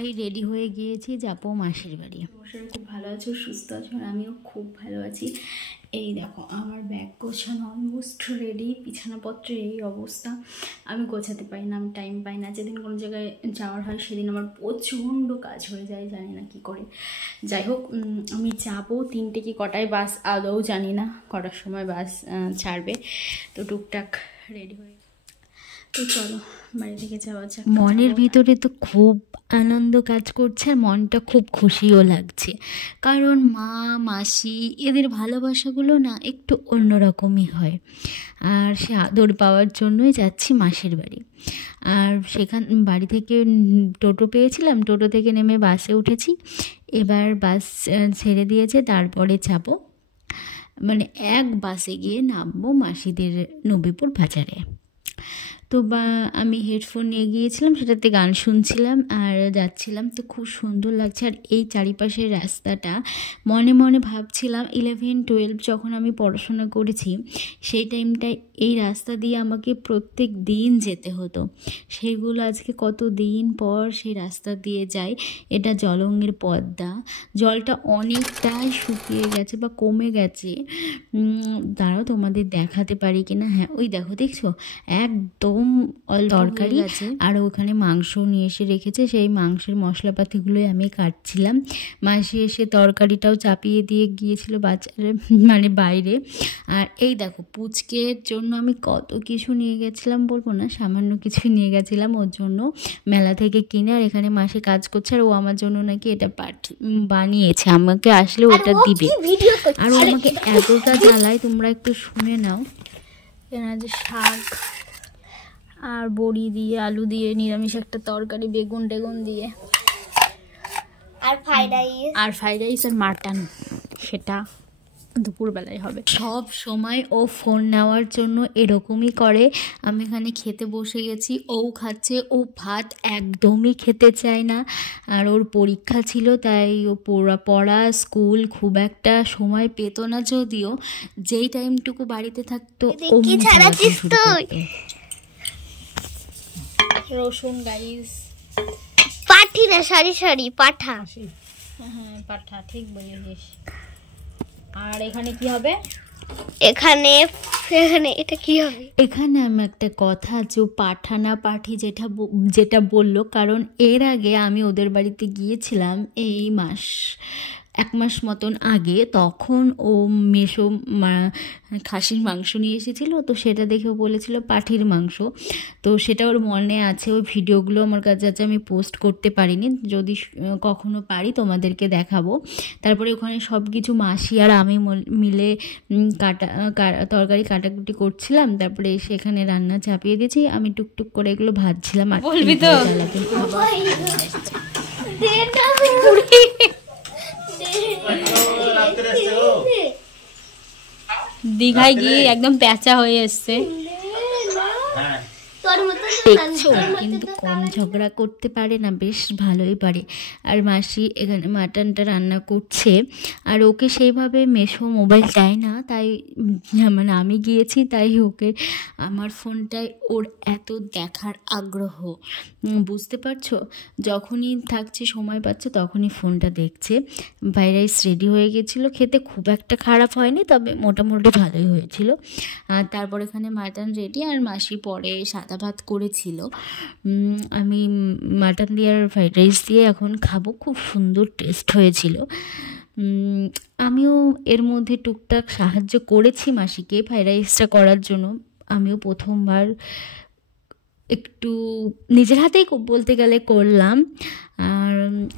সবাই রেডি হয়ে গিয়েছি, যাবো মাসির বাড়ি। বসে খুব ভালো আছো, সুস্থ আছো, আর আমিও খুব ভালো আছি। এই দেখো আমার ব্যাগ গোছানো অলমোস্ট রেডি, বিছানাপত্রে এই অবস্থা। আমি গোছাতে পারি না, আমি টাইম পাই না। যেদিন কোনো জায়গায় যাওয়ার হয় সেদিন আমার প্রচণ্ড কাজ হয়ে যায়, জানি না কি করে। যাই হোক, আমি যাবো 3টে কি কটায় বাস, আদৌ জানি না কটার সময় বাস ছাড়বে। তো টুকটাক রেডি হয়ে, তো চলো বাড়ি থেকে যাওয়া যাক। মনের ভিতরে তো খুব আনন্দ কাজ করছে, আর মনটা খুব খুশিও লাগছে, কারণ মা মাসি এদের ভালোবাসাগুলো না একটু অন্যরকমই হয়। আর সে আদর পাওয়ার জন্যই যাচ্ছি মাসির বাড়ি। আর সেখান বাড়ি থেকে টোটো পেয়েছিলাম, টোটো থেকে নেমে বাসে উঠেছি। এবার বাস ছেড়ে দিয়েছে, তারপরে যাবো, মানে এক বাসে গিয়ে নামবো মাসিদের নবীপুর বাজারে। তো আমি হেডফোন নিয়ে গিয়েছিলাম, সেটাতে গান শুনছিলাম আর যাচ্ছিলাম, তো খুব সুন্দর লাগছে। আর এই চারিপাশের রাস্তাটা, মনে মনে ভাবছিলাম 11-12 যখন আমি পড়াশোনা করেছি সেই টাইমটায় এই রাস্তা দিয়ে আমাকে প্রত্যেক দিন যেতে হতো। সেগুলো আজকে কত দিন পর সেই রাস্তা দিয়ে যাই। এটা জলঙ্গের পদ্মা, জলটা অনেকটাই শুকিয়ে গেছে বা কমে গেছে। দাঁড়াও তোমাদের দেখাতে পারি কিনা। হ্যাঁ, ওই দেখো, দেখছো একদম তরকারি আছে, আর ওখানে মাংস নিয়ে এসে রেখেছে। সেই মাংসের মশলাপাতিগুলোই আমি কাটছিলাম। মাসি এসে তরকারিটাও চাপিয়ে দিয়ে গিয়েছিল বাজারে, মানে বাইরে। আর এই দেখো, পুচকের জন্য আমি কত কিছু নিয়ে গেছিলাম, বলবো না, সামান্য কিছু নিয়ে গেছিলাম ওর জন্য মেলা থেকে কিনে। আর এখানে মাসি কাজ করছে, আর ও আমার জন্য নাকি এটা বানিয়েছে, আমাকে আসলে ওটা দিবে। আর ও আমাকে এতটা জ্বালায়, তোমরা একটু শুনে নাও। এখানে যে শাক আর বড়ি দিয়ে, আলু দিয়ে নিরামিষ একটা তরকারি, বেগুন টেগুন দিয়ে, আর ফ্রাইড রাইস আর মাটন, সেটা দুপুরবেলায় হবে। সব সময় ও ফোন নেওয়ার জন্য এরকমই করে। আমি এখানে খেতে বসে গেছি, ও খাচ্ছে, ও ভাত একদমই খেতে চায় না। আর ওর পরীক্ষা ছিল, তাই ও পড়া স্কুল খুব একটা সময় পেত না, যদিও যেই টাইমটুকু বাড়িতে থাকতো ও রসুন গাইস, পাঠি না, সরি পাঠা। হ্যাঁ পাঠা, ঠিক বলেছিস। আর এখানে কি হবে? এখানে এটা কি হবে? এখানে আমি একটা কথা, যে পাঠা না পাঠি যেটা বললো, কারণ এর আগে আমি ওদের বাড়িতে গিয়েছিলাম এই 1 মাস মতন আগে। তখন ও মেশো খাসির মাংস নিয়ে এসেছিলো, তো সেটা দেখেও বলেছিল পাঠির মাংস। তো সেটা ওর মনে আছে, ওই ভিডিওগুলো আমার কাছে আছে, আমি পোস্ট করতে পারিনি, যদি কখনো পারি তোমাদেরকে দেখাবো। তারপরে ওখানে সব কিছু মাসি আর আমি মিলে তরকারি কাটাকুটি করছিলাম। তারপরে সেখানে রান্না চাপিয়ে দিয়েছি, আমি টুকটুক করে এগুলো ভাজছিলাম। আর বলবি তো দীঘায় গিয়ে একদম প্যাঁচা হয়ে এসছে, কিন্তু কম ঝগড়া করতে পারে না, বেশ ভালোই পারে। আর মাসি এখানে মাটনটা রান্না করছে, আর ওকে সেইভাবে মেশো মোবাইল চায় না, তাই মানে আমি গিয়েছি, তাই ওকে আমার ফোনটায় ওর এত দেখার আগ্রহ, বুঝতে পারছো? যখনই থাকছে, সময় পাচ্ছে, তখনই ফোনটা দেখছে। ফ্রাইড রাইস রেডি হয়ে গেছিলো, খেতে খুব একটা খারাপ হয়নি, তবে মোটামুটি ভালোই হয়েছিল। আর তারপর এখানে মাটন রেডি, আর মাসি পরে সাদা ভাত করেছিল। আমি মাটন দিয়ে আর ফ্রাইড রাইস দিয়ে এখন খাবো, খুব সুন্দর টেস্ট হয়েছিল। আমিও এর মধ্যে টুকটাক সাহায্য করেছি মাসিকে ফ্রাইড রাইসটা করার জন্য। আমিও প্রথমবার একটু নিজের হাতেই বলতে গেলে করলাম। আর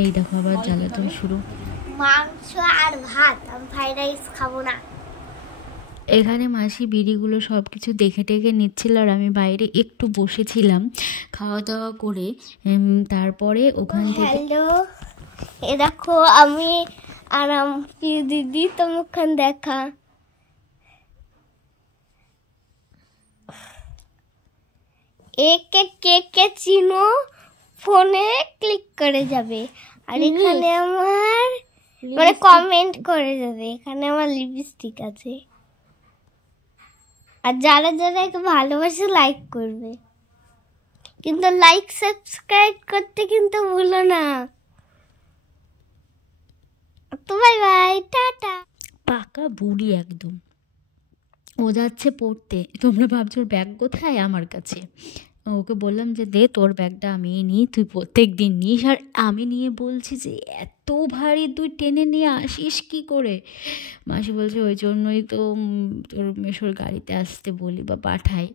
এই দেখো আবার জ্বালাতন শুরু, মাংস আর ভাত, আমি ফ্রাইড রাইস খাবো না। এখানে মাসি বিড়িগুলো সব কিছু দেখে টেকে নিচ্ছিল, আর আমি বাইরে একটু বসেছিলাম খাওয়া দাওয়া করে। তারপরে ওখান থেকে এ দেখো আমি আর দিদি, তোমার দেখা কে চিনো, ফোনে ক্লিক করে যাবে। আর এখানে আমার মানে কমেন্ট করে যাবে, এখানে আমার লিপস্টিক আছে। আর যারা যারা একে ভালোবাসে লাইক করবে। কিন্তু লাইক সাবস্ক্রাইব করতে কিন্তু ভুলো না। তো বাই বাই, টাটা। পাকা বুড়ি একদম। ও যাচ্ছে পড়তে, তোমরা ভাবছো ওর ব্যাগ কোথায়? আমার কাছে। ওকে বললাম যে দে তোর ব্যাগটা আমি নিই, তুই প্রত্যেক দিন নিস। আর আমি নিয়ে বলছি যে এত ভারী তুই টেনে নিয়ে আসিস কি করে? মাসি বলছে ওই জন্যই তো তোর মেশোর গাড়িতে আসতে বলি বা পাঠাই।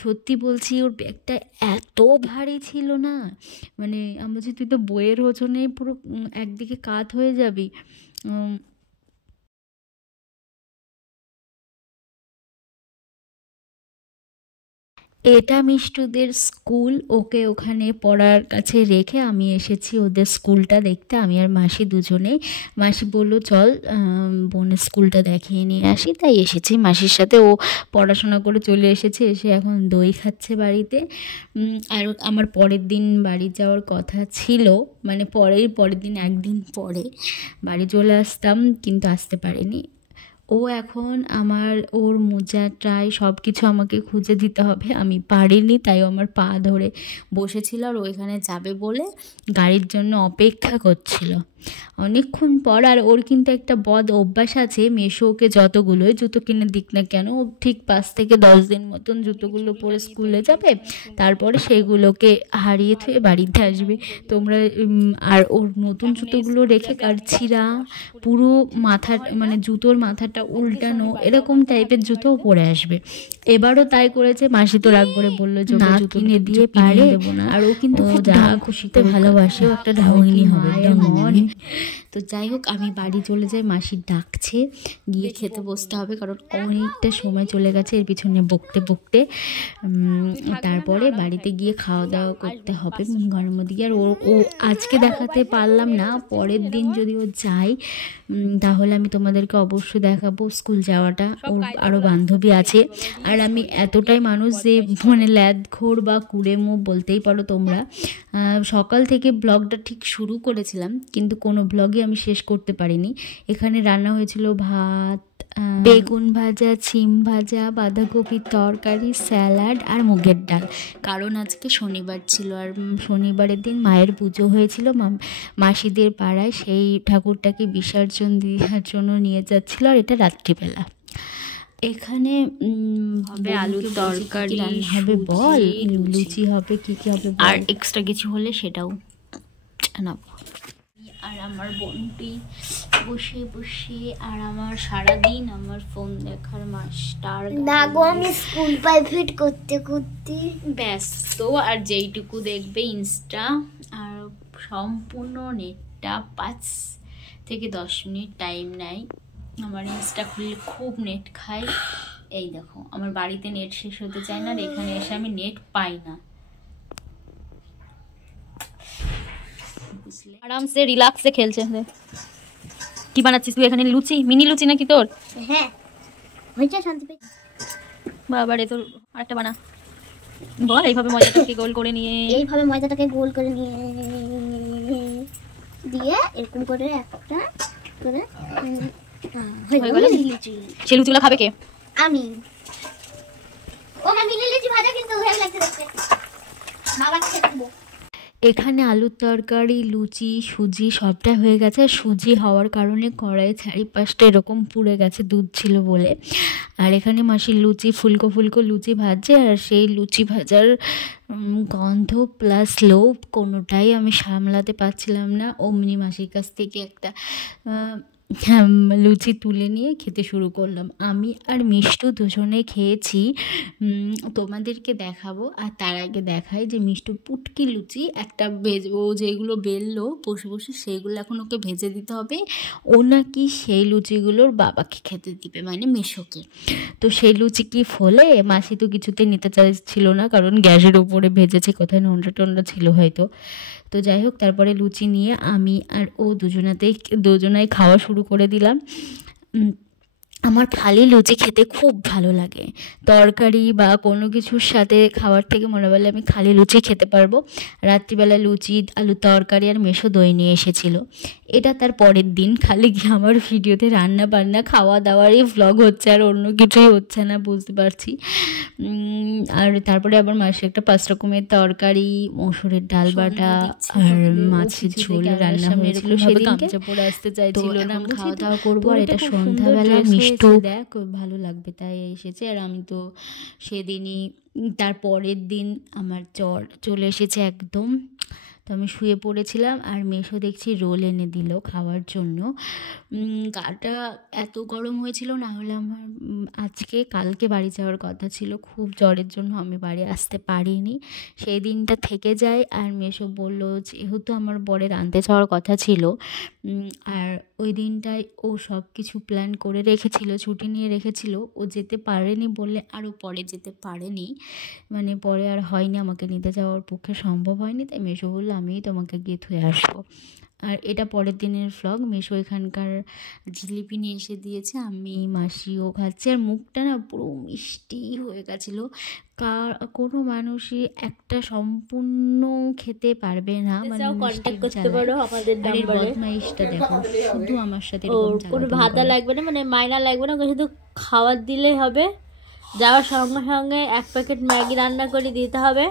সত্যি বলছি, ওর ব্যাগটা এত ভারী ছিল না, মানে আমি বলছি তুই তো বইয়ের ওজনেই পুরো একদিকে কাত হয়ে যাবি। এটা মিষ্টুদের স্কুল। ওকে ওখানে পড়ার কাছে রেখে আমি এসেছি ওদের স্কুলটা দেখতে, আমি আর মাসি দুজনেই। মাসি বললো চল বোনের স্কুলটা দেখিয়ে নিয়ে আসি, তাই এসেছি মাসির সাথে। ও পড়াশোনা করে চলে এসেছে, এসে এখন দই খাচ্ছে বাড়িতে। আর আমার পরের দিন বাড়ি যাওয়ার কথা ছিল, মানে পরের দিন একদিন পরে বাড়ি চলে আসতাম, কিন্তু আসতে পারিনি। ও এখন ওর মোজা টাই সব কিছু আমাকে খুঁজে দিতে হবে, আমি পারিনি, তাই আমার পা ধরে বসেছিল। আর ও এখানে যাবে বলে গাড়ির জন্য অপেক্ষা করছিল অনেকক্ষণ পর। আর ওর কিন্তু একটা বদ অভ্যাস আছে, মেশো ওকে যতগুলোই জুতো কিনে দিক না কেন, ও ঠিক 5 থেকে 10 দিন মতন জুতোগুলো পরে স্কুলে যাবে, তারপরে সেইগুলোকে হারিয়ে থুয়ে বাড়িতে আসবে। তোমরা আর ওর নতুন জুতোগুলো রেখে কাটছিরা, পুরো মাথা মানে জুতোর মাথাটা উল্টানো এরকম টাইপের জুতোও পরে আসবে। এবারও তাই করেছে। মাসি তো রাগ করে বললো যে না কিনে দিয়ে পারে দেবো না। আর ও কিন্তু যা খুশিতে ভালোবাসে, একটা ঢাউনি হবে মন। তো যাই হোক, আমি বাড়ি চলে যাই, মাসি ডাকছে, গিয়ে খেতে বসতে হবে, কারণ অনেকটা সময় চলে গেছে এর পিছনে বকতে বকতে। তারপরে বাড়িতে গিয়ে খাওয়া দাওয়া করতে হবে ঘরের মধ্যে গিয়ে। আর ও আজকে দেখাতে পারলাম না, পরের দিন যদি ও যায় তাহলে আমি তোমাদেরকে অবশ্যই দেখাবো স্কুল যাওয়াটা। ওর আরও বান্ধবী আছে। আর আমি এতটাই মানুষ যে মানে ল্যাদখোর বা কুড়েমো বলতেই পারো তোমরা। সকাল থেকে ব্লগটা ঠিক শুরু করেছিলাম, কিন্তু কোনো ব্লগই আমি শেষ করতে পারিনি। এখানে রান্না হয়েছিল ভাত, বেগুন ভাজা, সিম ভাজা, বাঁধাকপির তরকারি, স্যালাড আর মুগের ডাল। কারণ আজকে শনিবার ছিল, আর শনিবারের দিন মায়ের পুজো হয়েছিল মাসিদের পাড়ায়, সেই ঠাকুরটাকে বিসর্জন দেওয়ার জন্য নিয়ে যাচ্ছিল। আর এটা রাত্রিবেলা। এখানে হবে আলুর তরকারি হবে, বল লুচি হবে, কি কি হবে, আর এক্সট্রা কিছু হলে সেটাও জানাবো। আর আমার বোনটি বসে বসে আর আমার সারাদিন আমার ফোন দেখার মাস্টার। আমি স্কুল প্রাইভেট করতে করতে ব্যস্ত, আর যেইটুকু দেখবে ইনস্টা, আর সম্পূর্ণ নেটটা 5 থেকে 10 মিনিট টাইম নেয়। আমার ইনস্টা খুললে খুব নেট খাই। এই দেখো, আমার বাড়িতে নেট শেষ হতে চায় না, আর এখানে এসে আমি নেট পাই না। আরামসে রিল্যাক্সে খেলছে। কি বানাচ্ছিস তুই এখানে? লুচি, মিনি লুচি নাকি তোর? হ্যাঁ, হয়েছে শান্তি পেয়ে। বাবা রে, তোর আরেকটা বানা। বল এইভাবে ময়দাটাকে গোল করে নিয়ে, দিয়ে এরকম করে একটা করে হয়ে গেল লুচি। সেই লুচিগুলো খাবে কে? আমি। ও আমি লুচি ভাজা কিন্তু হেভি লাগছে দেখতে, বাবা খেতে দেবো। এখানে আলুর তরকারি, লুচি, সুজি সবটা হয়ে গেছে। আর সুজি হওয়ার কারণে কড়াইয়ে চারিপাশটা এরকম পুড়ে গেছে, দুধ ছিল বলে। আর এখানে মাসির লুচি ফুলকো ফুলকো লুচি ভাজছে, আর সেই লুচি ভাজার গন্ধ প্লাস লোভ কোনোটাই আমি সামলাতে পারছিলাম না। অমনি মাসির কাছ থেকে একটা লুচি তুলে নিয়ে খেতে শুরু করলাম। আমি আর মিষ্টু দুজনে খেয়েছি, তোমাদেরকে দেখাবো। আর তার আগে দেখাই যে মিষ্টু পুটকি লুচি একটা ও যেগুলো বেললো বসে বসে, সেইগুলো এখন ওকে ভেজে দিতে হবে। ও নাকি সেই লুচিগুলোর বাবাকে খেতে দিবে, মানে মেশোকে। তো সেই লুচি কি ফলে মাসি তো কিছুতে নিতে চাইছিল না, কারণ গ্যাসের ওপরে ভেজেছে, কোথায় নোংরা টোনরা ছিল হয়তো। তো যাই হোক, তারপরে লুচি নিয়ে আমি আর ও দুজনাই খাওয়া শুরু করে দিলাম। আমার খালি লুচি খেতে খুব ভালো লাগে, তরকারি বা কোনো কিছুর সাথে খাওয়ার থেকে মনে বলে আমি খালি লুচি খেতে পারবো। রাত্রিবেলা লুচি, আলু তরকারি আর মেশো দই নিয়ে এসেছিলো। এটা তার পরের দিন। খালি কি আমার ভিডিওতে রান্না বান্না খাওয়া দাওয়ারই ভ্লগ হচ্ছে, আর অন্য কিছুই হচ্ছে না, বুঝতে পারছি। আর তারপরে আবার মাসে একটা 5 রকমের তরকারি, মসুরের ডাল বাটা আর মাছের ঝোল রান্না হয়েছিল সেদিনকে। পরে আসতে চাইছিল না, খাওয়া দাওয়া করবো। আর এটা সন্ধ্যাবেলা মিষ্টি দেখ ভালো লাগবে তাই এসেছে। আর আমি তো সেদিনই, তার পরের দিন আমার জ্বর চলে এসেছে একদম। তো আমি শুয়ে পড়েছিলাম, আর মেশো দেখছি রোল এনে দিল খাওয়ার জন্য। গাটা এত গরম হয়েছিল, না হলে আমার কালকে বাড়ি যাওয়ার কথা ছিল। খুব জ্বরের জন্য আমি বাড়ি আসতে পারিনি, সেই দিনটা থেকে যায়। আর মেশো বললো যেহেতু আমার বরের আনতে যাওয়ার কথা ছিল, আর ওই দিনটায় ও সব কিছু প্ল্যান করে রেখেছিল, ছুটি নিয়ে রেখেছিল। ও যেতে পারেনি বললে আরও পরে যেতে পারেনি, মানে পরে আর হয়নি, আমাকে নিতে যাওয়ার পক্ষে সম্ভব হয়নি। তাই মেশো বললো আমিই তোমাকে গিয়ে থুয়ে আসবো। আর এটা পরের দিনের ভ্লগ। মেশো এখানকার জিলিপি নিয়ে এসে দিয়েছে, আমি মাসিও খাচ্ছি। আর মুখটা না পুরো মিষ্টি হয়ে গেছিলো। কোনো মানুষই একটা সম্পূর্ণ খেতে পারবে না, মানে কন্ট্যাক্ট করতে পারো আমাদের নাম্বারে। বদমাইশটা দেখো, শুধু আমার সাথে কোনো ভাতা লাগবে না, মানে মাইনা লাগবে না, শুধু খাবার দিলেই হবে। যাওয়ার সঙ্গে সঙ্গে 1 প্যাকেট ম্যাগি রান্না করে দিতে হবে।